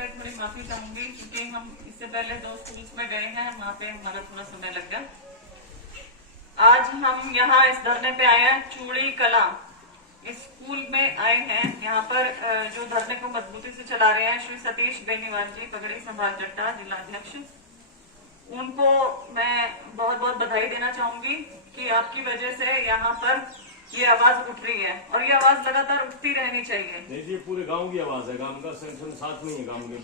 मैं थोड़ी माफी चाहूंगी क्योंकि हम इससे पहले 2 स्कूल्स में गए हैं, वहाँ पे हमारा थोड़ा समय लग गया। आज हम यहाँ इस धरने पे आए हैं, चूड़ी कला इस स्कूल में आए हैं। यहाँ पर जो धरने को मजबूती से चला रहे हैं श्री सतीश बेनीवाल जी, पगड़ी संभाल जट्टा जिला अध्यक्ष, उनको मैं बहुत बहुत बधाई देना चाहूंगी कि आपकी वजह से यहाँ पर ये आवाज उठ रही है और ये आवाज लगातार उठती रहनी चाहिए। नहीं जी, पूरे गांव की आवाज है, गांव का संगठन साथ में है, गांव के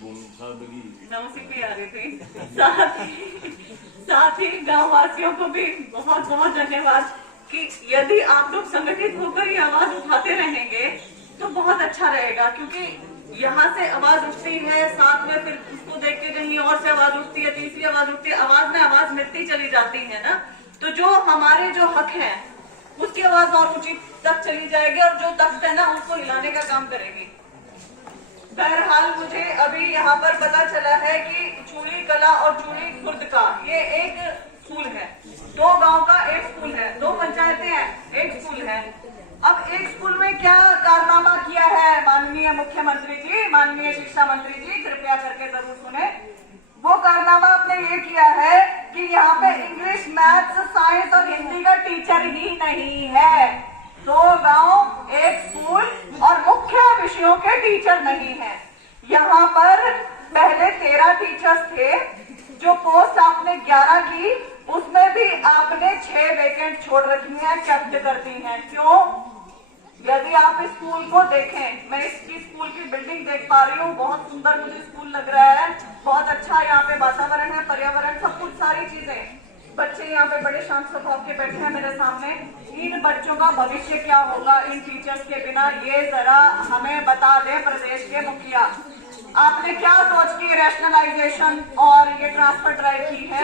नौसी भी आ रही थी साथ ही गाँव वासियों को भी बहुत बहुत धन्यवाद कि यदि आप लोग संगठित होकर ये आवाज उठाते रहेंगे तो बहुत अच्छा रहेगा, क्योंकि यहाँ से आवाज उठती है, साथ में फिर उसको देख के कहीं और से आवाज उठती है, तीसरी आवाज उठती है, आवाज में आवाज मिलती चली जाती है ना। तो जो हमारे जो हक है उसकी आवाज और ऊंची तक चली जाएगी और जो तख्त है ना उसको हिलाने का काम करेगी। बहरहाल मुझे अभी यहाँ पर पता चला है कि चूड़ी कला और चूड़ी खुर्द का ये एक स्कूल है, 2 गांव का एक स्कूल है, 2 पंचायतें हैं, एक स्कूल है। अब एक स्कूल में क्या कारनामा किया है माननीय मुख्यमंत्री जी, माननीय शिक्षा मंत्री जी, कृपया करके जरूर सुने। वो कारनामा आपने ये किया है कि यहाँ पे इंग्लिश, मैथ्स, साइंस और हिंदी का टीचर ही नहीं है। 2 गांव एक स्कूल और मुख्य विषयों के टीचर नहीं है। यहाँ पर पहले 13 टीचर्स थे, जो पोस्ट आपने 11 की उसमें भी आपने 6 वैकेंट छोड़ रखी है, कैप्ट कर दी है। क्यों? यदि आप इस स्कूल को देखें, मैं इसकी स्कूल की बिल्डिंग देख पा रही हूँ, बहुत सुंदर मुझे स्कूल लग रहा है, बहुत अच्छा यहाँ पे वातावरण है, पर्यावरण, सब कुछ सारी चीजें। बच्चे यहाँ पे बड़े शांत स्वभाव के बैठे हैं मेरे सामने। इन बच्चों का भविष्य क्या होगा इन टीचर्स के बिना, ये जरा हमें बता दें प्रदेश के मुखिया। आपने क्या सोच के रैशनलाइजेशन और ये ट्रांसफर ड्राइव की है,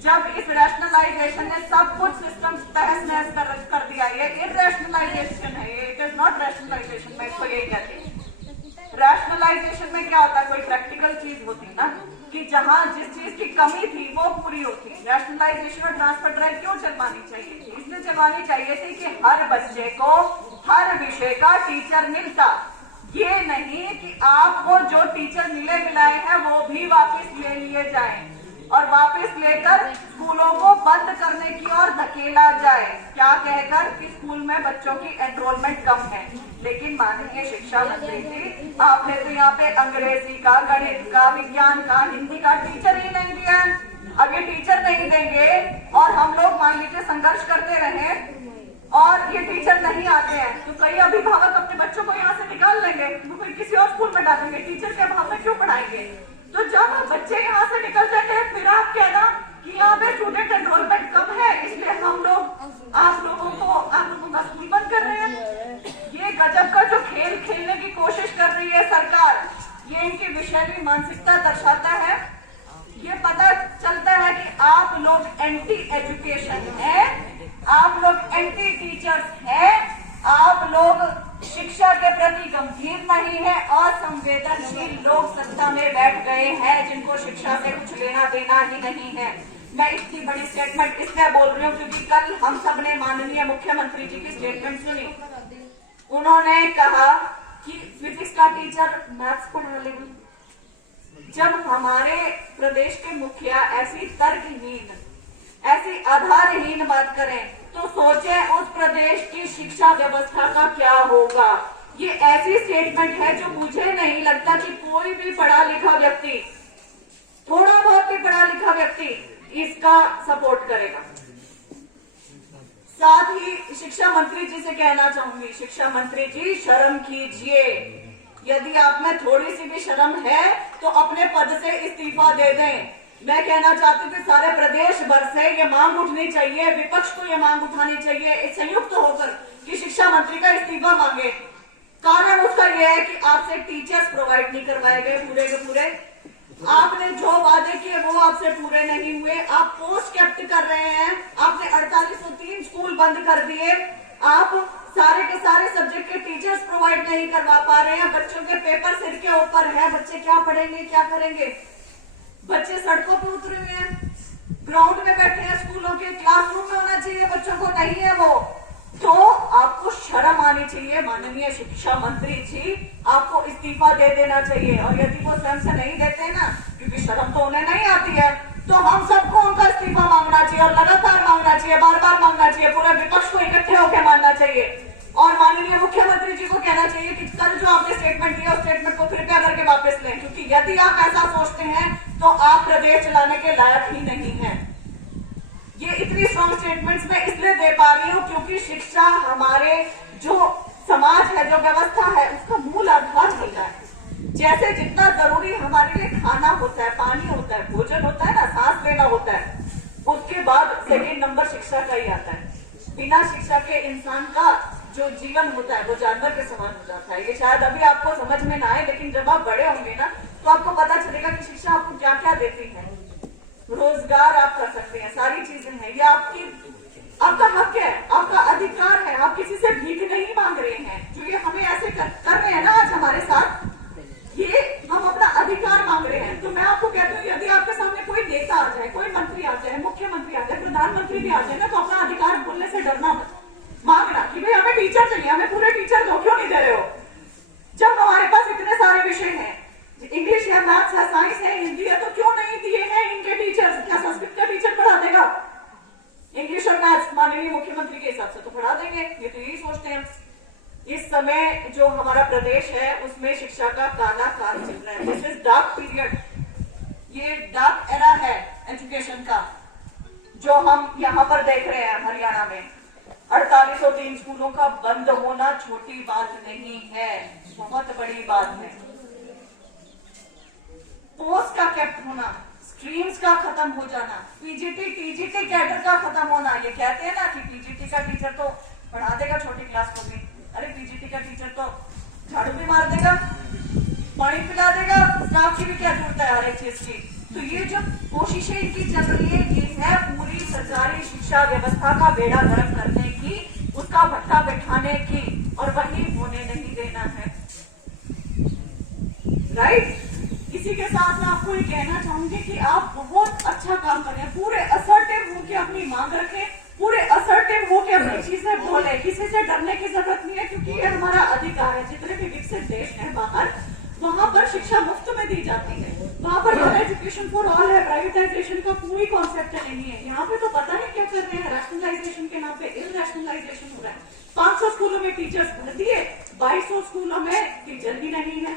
जब इस रैशनलाइजेशन ने सब कुछ सिस्टम तहस नहस कर दिया। ये इरैशनलाइजेशन है, ये इट इज नॉट रैशनलाइजेशन। मैं इसको यही कहती हूँ। रैशनलाइजेशन में क्या होता है, कोई प्रैक्टिकल चीज होती ना, कि जहां जिस चीज की कमी थी वो पूरी होती। रैशनलाइजेशन और ट्रांसफर ड्राइव क्यों चलवानी चाहिए थी? इसलिए चलवानी चाहिए थी कि हर बच्चे को हर विषय का टीचर मिलता। ये नहीं कि आपको जो टीचर मिले मिलाए हैं वो भी वापस ले लिए जाएं और वापस लेकर स्कूलों को बंद करने की ओर धकेला जाए, क्या कहकर कि स्कूल में बच्चों की एनरोलमेंट कम है। लेकिन माननीय शिक्षा मंत्री जी, आपने तो यहाँ पे अंग्रेजी का, गणित का, विज्ञान का, हिंदी का टीचर ही नहीं दिया। अब ये टीचर नहीं देंगे और हम लोग मान लीजिए संघर्ष करते रहे और ये टीचर नहीं आते हैं तो कई अभिभावक अपने बच्चों को यहाँ से निकाल लेंगे, वो फिर किसी और स्कूल में डालेंगे। टीचर के अभाव में क्यों पढ़ाएंगे? तो जब बच्चे यहाँ से निकल जाते फिर आप कहना कि यहाँ पे स्टूडेंट एनरोलमेंट कम है, इसलिए हम लोग आप लोगों का स्कूल बंद कर रहे हैं। ये गजब का जो खेल खेलने की कोशिश कर रही है सरकार, ये इनकी विषैली मानसिकता दर्शाता है। ये पता चलता है कि आप लोग एंटी एजुकेशन है, आप लोग एंटी टीचर्स हैं, आप लोग शिक्षा के प्रति गंभीर नहीं है, असंवेदनशील लोग सत्ता में बैठ गए हैं जिनको शिक्षा से कुछ लेना देना ही नहीं है। मैं इतनी बड़ी स्टेटमेंट इसलिए बोल रही हूँ क्योंकि कल हम सब ने माननीय मुख्यमंत्री जी की स्टेटमेंट सुनी। उन्होंने कहा कि फिजिक्स का टीचर मैथ्स पढ़ा लेगी। जब हमारे प्रदेश के मुखिया ऐसी तर्कहीन, ऐसी आधारहीन बात करें तो सोचे उस प्रदेश की शिक्षा व्यवस्था का क्या होगा। ये ऐसी स्टेटमेंट है जो मुझे नहीं लगता कि कोई भी पढ़ा लिखा व्यक्ति, थोड़ा बहुत भी पढ़ा लिखा व्यक्ति इसका सपोर्ट करेगा। साथ ही शिक्षा मंत्री जी से कहना चाहूंगी, शिक्षा मंत्री जी शर्म कीजिए। यदि आप में थोड़ी सी भी शर्म है तो अपने पद से इस्तीफा दे दें। मैं कहना चाहती हूँ कि सारे प्रदेश भर से ये मांग उठनी चाहिए, विपक्ष को ये मांग उठानी चाहिए संयुक्त होकर कि शिक्षा मंत्री का इस्तीफा मांगे। कारण उसका यह है कि आपसे टीचर्स प्रोवाइड नहीं करवाए गए पूरे के पूरे। आपने जो वादे किए वो आपसे पूरे नहीं हुए। आप पोस्ट कैप्ट कर रहे हैं, आपने 4803 स्कूल बंद कर दिए, आप सारे के सारे सब्जेक्ट के टीचर्स प्रोवाइड नहीं करवा पा रहे हैं। बच्चों के पेपर सिर के ऊपर है, बच्चे क्या पढ़ेंगे, क्या करेंगे? बच्चे सड़कों पे उतरे हुए हैं, ग्राउंड में बैठे हैं, स्कूलों के क्लासरूम में होना चाहिए, बच्चों को नहीं है वो। तो आपको शर्म आनी चाहिए माननीय शिक्षा मंत्री जी, आपको इस्तीफा दे देना चाहिए। और यदि वो स्वयं से नहीं तो उन्हें नहीं आती है, तो हम सबको उनका इस्तीफा मांगना चाहिए और लगातार मांगना चाहिए, बार बार मांगना चाहिए, पूरे विपक्ष को इकट्ठे होकर मानना चाहिए। और माननीय मुख्यमंत्री जी को कहना चाहिए कि कल जो आपने स्टेटमेंट दिया उस स्टेटमेंट को कृपया करके वापस लें, क्योंकि यदि आप ऐसा सोचते हैं तो आप प्रदेश चलाने के लायक ही नहीं है। ये इतनी स्ट्रॉन्ग स्टेटमेंट्स मैं इसलिए दे पा रही हूँ क्योंकि शिक्षा हमारे जो समाज है, जो व्यवस्था है, उसका मूल आधार होता है। जैसे जितना जरूरी हमारे लिए खाना होता है, पानी होता है, भोजन होता है ना, सांस लेना होता है, उसके बाद सेकेंड नंबर शिक्षा का ही आता है। बिना शिक्षा के इंसान का जो जीवन होता है वो जानवर के समान हो जाता है। ये शायद अभी आपको समझ में ना आए, लेकिन जब आप बड़े होंगे ना तो आपको पता चलेगा कि शिक्षा आपको क्या क्या देती है। रोजगार आप कर सकते हैं, सारी चीजें हैं, ये आपका हक है, आपका अधिकार है। आप किसी से भीख नहीं मांग रहे हैं। जो ये हमें ऐसे कर रहे हैं ना आज हमारे साथ, ये हम अपना अधिकार मांग रहे हैं। तो मैं आपको कहती हूँ, यदि आपके सामने कोई नेता आ जाए, कोई मंत्री आ जाए, मुख्यमंत्री आ जाए, प्रधानमंत्री भी आ जाए ना, तो अपना अधिकार बोलने से डरना मत, मांगना कि भाई हमें टीचर चाहिए, हमें पूरे टीचर दो, क्यों नहीं दे रहे हो? जब हमारे पास इतने सारे विषय हैं, इंग्लिश है, मैथ्स है, साइंस है, हिंदी है, तो क्यों नहीं दिए हैं इनके टीचर्स? क्या संस्कृत का टीचर पढ़ा देगा? इंग्लिश और मैथ्स माननीय मुख्यमंत्री के हिसाब से तो पढ़ा देंगे, ये तो यही सोचते हैं। इस समय जो हमारा प्रदेश है उसमें शिक्षा का काला काल चल रहा है। दिस इज डार्क पीरियड, ये डार्क एरा है एजुकेशन का, जो हम यहाँ पर देख रहे हैं हरियाणा में। 4803 स्कूलों का बंद होना छोटी बात नहीं है, बहुत बड़ी बात है। पोस्ट का कैप्ट होना, स्ट्रीम्स का खत्म हो जाना, पीजीटी टीजीटी कैडर का खत्म होना। ये कहते हैं ना कि पीजीटी का टीचर तो पढ़ा देगा छोटी क्लास को भी, अरे पीजीटी का टीचर तो झाड़ू भी मार देगा, पानी पिला देगा, स्टाफ की भी क्या जरूरत है हर एक चीज की। तो ये जो कोशिशें इनकी चल रही है, ये है पूरी सरकारी शिक्षा व्यवस्था का बेड़ा गर्क करने की, उसका भट्टा बैठाने की, और वही होने नहीं देना है। राइट? इसी के साथ मैं आपको ये कहना चाहूंगी कि आप बहुत अच्छा काम करें, पूरे असर्टिव होकर अपनी मांग रखें, पूरे असर्टिव होकर अपनी चीजें बोले, किसी से डरने की जरूरत नहीं है, क्योंकि ये हमारा अधिकार है। जितने भी विकसित देश हैं बाहर, वहां पर शिक्षा मुफ्त में दी जाती है, वहां पर एजुकेशन फॉर ऑल है, प्राइवेटाइजेशन का कोई कॉन्सेप्ट नहीं है। यहाँ पे तो पता नहीं क्या कर रहे हैं, रैशनलाइजेशन के नाम पे इलरैशनलाइजेशन हो रहा है। 500 स्कूलों में टीचर्स भर दिए, 2200 स्कूलों में टीचर ही नहीं है।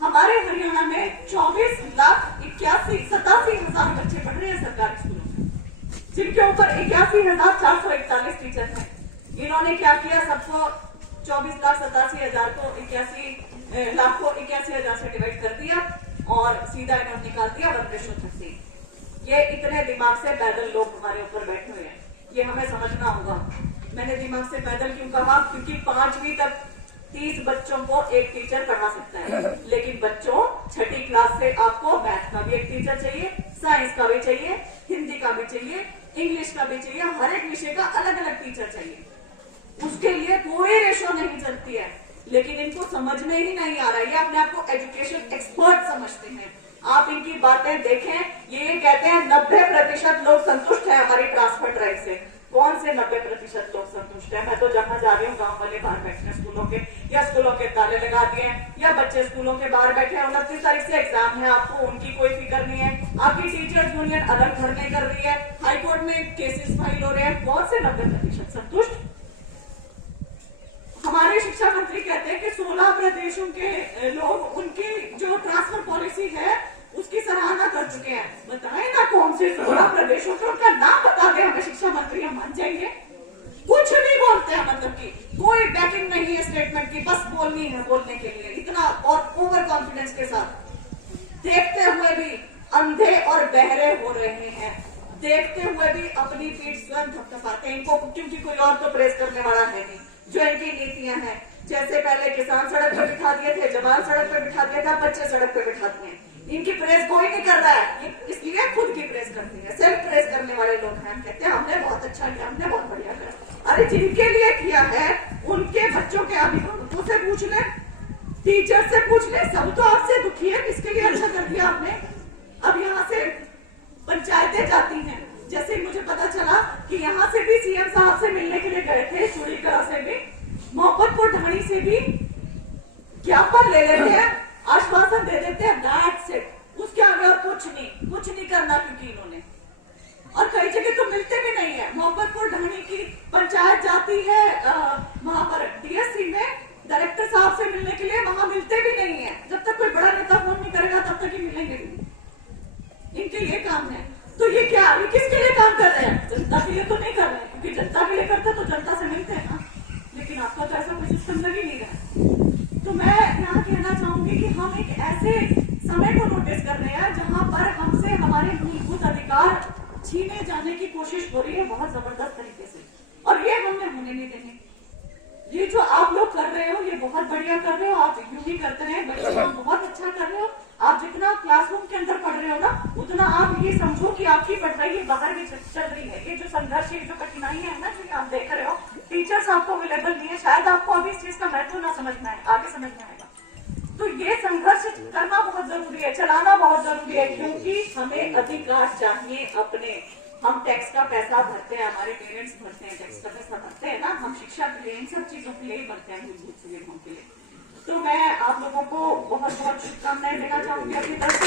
हमारे हरियाणा में 24,81,87,000 बच्चे पढ़ रहे हैं सरकारी स्कूलों में, जिनके ऊपर 81,441 टीचर हैं। इन्होंने क्या किया, सबको 24,87,000 को 81,00,000 से डिवाइड कर दिया और सीधा इन्होंने निकाल दिया 1:30। ये इतने दिमाग से पैदल लोग हमारे ऊपर बैठे हुए हैं, ये हमें समझना होगा। मैंने दिमाग से पैदल क्यों कहा? क्योंकि 5वीं तक 30 बच्चों को एक टीचर पढ़ा सकता है, लेकिन बच्चों 6ठी क्लास से आपको मैथ का भी एक टीचर चाहिए, साइंस का भी चाहिए, हिंदी का भी चाहिए, इंग्लिश का भी चाहिए, हर एक विषय का अलग अलग टीचर चाहिए। उसके लिए कोई रेशो नहीं चलती है, लेकिन इनको समझ में ही नहीं आ रहा है। ये अपने आप को एजुकेशन एक्सपर्ट समझते हैं। आप इनकी बातें देखें, ये कहते हैं 90% लोग संतुष्ट है हमारी ट्रांसफर ड्राइव से। कौन से 90% लोग संतुष्ट है? मैं तो जहां जा रही हूँ गांव वाले बाहर बैठे हैं स्कूलों के, या स्कूलों के ताले लगा दिए हैं, या बच्चे स्कूलों के बाहर बैठे हैं। 29 तारीख से एग्जाम है, आपको उनकी कोई फिक्र नहीं है। आपकी टीचर्स यूनियन अलग धरने कर रही है, हाईकोर्ट में केसेस फाइल हो रहे हैं। कौन से 90% संतुष्ट? हमारे शिक्षा मंत्री कहते हैं कि 16 प्रदेशों के लोग उनकी जो ट्रांसफर पॉलिसी है उसकी सराहना कर चुके हैं। बताएं ना कौन से 16 प्रदेशों के, उनका नाम बता दें हमें, शिक्षा मंत्री हम मान जाएंगे। कुछ नहीं बोलते हैं, मतलब कि कोई बैकिंग नहीं है स्टेटमेंट की, बस बोलनी है बोलने के लिए, इतना और ओवर कॉन्फिडेंस के साथ। देखते हुए भी अंधे और बहरे हो रहे हैं, देखते हुए भी अपनी पीठ स्वयं थपथपाते हैं। इनको क्योंकि कोई और तो प्रेस करने वाला है नहीं। जो इनकी नीतियां हैं, जैसे पहले किसान सड़क पर बिठा दिए थे, जवान सड़क पर बिठा दिया था, बच्चे सड़क पर बिठा दिए। इनकी प्रेस कोई नहीं कर रहा है, इसलिए खुद की प्रेस करती है। सेल्फ प्रेस करने वाले लोग हैं, कहते हैं हमने बहुत अच्छा किया, हमने बहुत बढ़िया किया। अरे जिनके लिए किया है उनके बच्चों के अभिभावकों से पूछ ले, टीचर से पूछ ले, सब तो आपसे दुखी है किसके लिए अच्छा कर दिया आपने। अब यहाँ से पंचायतें जाती हैं, जैसे मुझे पता चला कि यहाँ से भी सीएम साहब से मिलने के लिए गए थे, चूड़ीकला से भी, मोहब्बतपुर ढाणी से भी ज्ञापन ले लेते हैं, आश्वासन दे देते हैं, दैट्स इट। उसके आगे और कुछ नहीं। मतलब ही नहीं रहा। तो मैं यहाँ कहना चाहूंगी कि हम एक ऐसे समय को नोटिस कर रहे हैं जहां पर हमसे हमारे मूलभूत अधिकार छीने जाने की कोशिश हो रही है बहुत जबरदस्त तरीके से, और ये हमने होने नहीं देंगे। ये जो आप लोग कर रहे हो ये बहुत बढ़िया कर रहे हो, आप यूं ही करते रहे, बच्चों आप बहुत अच्छा कर रहे हो। आप जितना क्लासरूम के अंदर पढ़ रहे हो ना, उतना आप ये समझो कि आपकी पढ़ाई बाहर भी चल रही है। ये जो संघर्ष, ये जो कठिनाइयां है ना जो आप देख रहे हो, टीचर्स आपको अवेलेबल नहीं है, शायद आपको अभी इस चीज का महत्व ना समझना है, आगे समझ में आएगा। तो ये संघर्ष करना बहुत जरूरी है, चलाना बहुत जरूरी है, क्योंकि हमें अधिकार चाहिए अपने। हम टैक्स का पैसा भरते हैं, हमारे पेरेंट्स भरते हैं, टैक्स का पैसा भरते हैं ना, हम शिक्षा के लिए, इन सब चीजों के लिए ही भरते हैं, मूलभूत सुविधाओं के लिए। तो मैं आप लोगों को बहुत बहुत शुभकामनाएं देना चाहूंगी अपनी तरफ से।